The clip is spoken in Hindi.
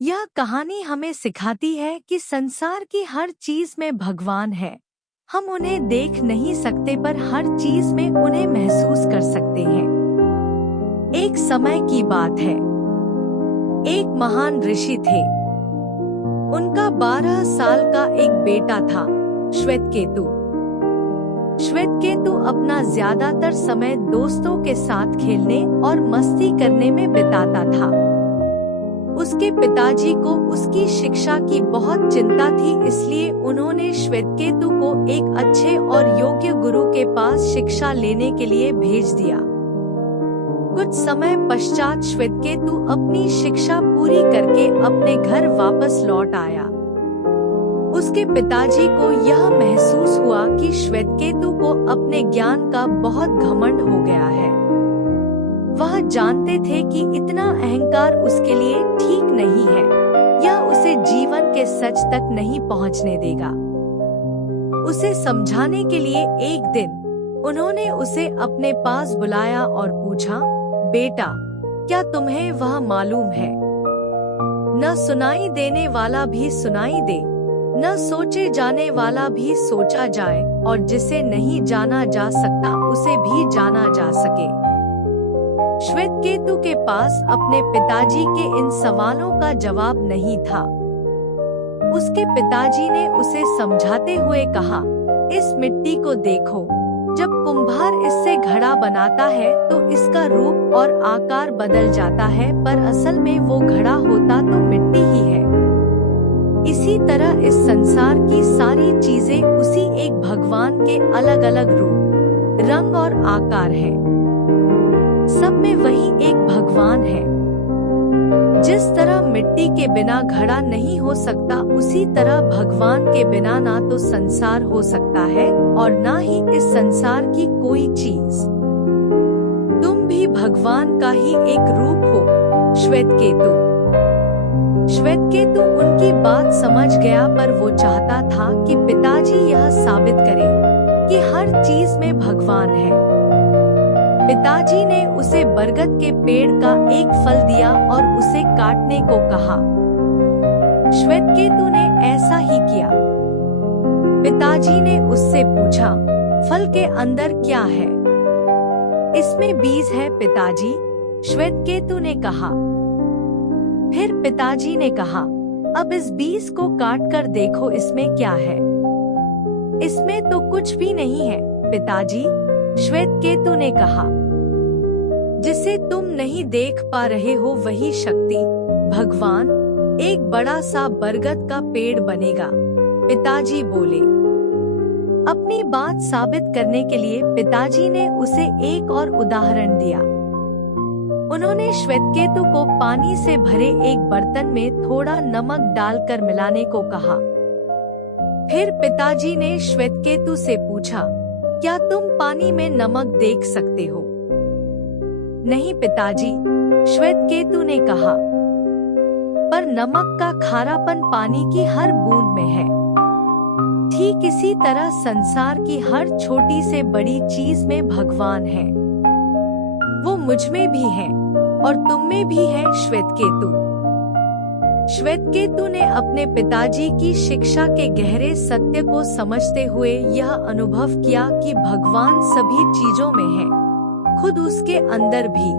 यह कहानी हमें सिखाती है कि संसार की हर चीज में भगवान है। हम उन्हें देख नहीं सकते पर हर चीज में उन्हें महसूस कर सकते हैं। एक समय की बात है। एक महान ऋषि थे। उनका 12 साल का एक बेटा था, श्वेतकेतु। श्वेतकेतु अपना ज्यादातर समय दोस्तों के साथ खेलने और मस्ती करने में बिताता था। उसके पिताजी को उसकी शिक्षा की बहुत चिंता थी, इसलिए उन्होंने श्वेतकेतु को एक अच्छे और योग्य गुरु के पास शिक्षा लेने के लिए भेज दिया। कुछ समय पश्चात श्वेतकेतु अपनी शिक्षा पूरी करके अपने घर वापस लौट आया। उसके पिताजी को यह महसूस हुआ कि श्वेतकेतु को अपने ज्ञान का बहुत घमंड हो गया है। वह जानते थे कि इतना अहंकार उसके लिए ठीक नहीं है। यह उसे जीवन के सच तक नहीं पहुंचने देगा। उसे समझाने के लिए एक दिन उन्होंने उसे अपने पास बुलाया और पूछा, बेटा, क्या तुम्हें वह मालूम है? न सुनाई देने वाला भी सुनाई दे, न सोचे जाने वाला भी सोचा जाए, और जिसे नहीं जाना जा सकता उसे भी जाना जा सके। श्वेतकेतु के पास अपने पिताजी के इन सवालों का जवाब नहीं था। उसके पिताजी ने उसे समझाते हुए कहा, इस मिट्टी को देखो। जब कुम्हार इससे घड़ा बनाता है तो इसका रूप और आकार बदल जाता है, पर असल में वो घड़ा होता तो मिट्टी ही है। इसी तरह इस संसार की सारी चीजें उसी एक भगवान के अलग अलग रूप, रंग और आकार है। सब में वही एक भगवान है। जिस तरह मिट्टी के बिना घड़ा नहीं हो सकता, उसी तरह भगवान के बिना ना तो संसार हो सकता है और ना ही इस संसार की कोई चीज। तुम भी भगवान का ही एक रूप हो, श्वेतकेतु। श्वेतकेतु उनकी बात समझ गया, पर वो चाहता था कि पिताजी यह साबित करें कि हर चीज में भगवान है। पिताजी ने उसे बरगद के पेड़ का एक फल दिया और उसे काटने को कहा। श्वेतकेतु ने ऐसा ही किया। पिताजी ने उससे पूछा, फल के अंदर क्या है? इसमें बीज है पिताजी, श्वेतकेतु ने कहा। फिर पिताजी ने कहा, अब इस बीज को काट कर देखो, इसमें क्या है? इसमें तो कुछ भी नहीं है पिताजी, श्वेतकेतु ने कहा। जिसे तुम नहीं देख पा रहे हो वही शक्ति, भगवान, एक बड़ा सा बरगद का पेड़ बनेगा, पिताजी बोले। अपनी बात साबित करने के लिए पिताजी ने उसे एक और उदाहरण दिया। उन्होंने श्वेतकेतु को पानी से भरे एक बर्तन में थोड़ा नमक डालकर मिलाने को कहा। फिर पिताजी ने श्वेतकेतु से पूछा, क्या तुम पानी में नमक देख सकते हो? नहीं पिताजी, श्वेतकेतु ने कहा। पर नमक का खारापन पानी की हर बूंद में है। ठीक इसी तरह संसार की हर छोटी से बड़ी चीज में भगवान है। वो मुझ में भी है और तुम में भी है, श्वेतकेतु। श्वेतकेतु ने अपने पिताजी की शिक्षा के गहरे सत्य को समझते हुए यह अनुभव किया कि भगवान सभी चीजों में है, खुद उसके अंदर भी।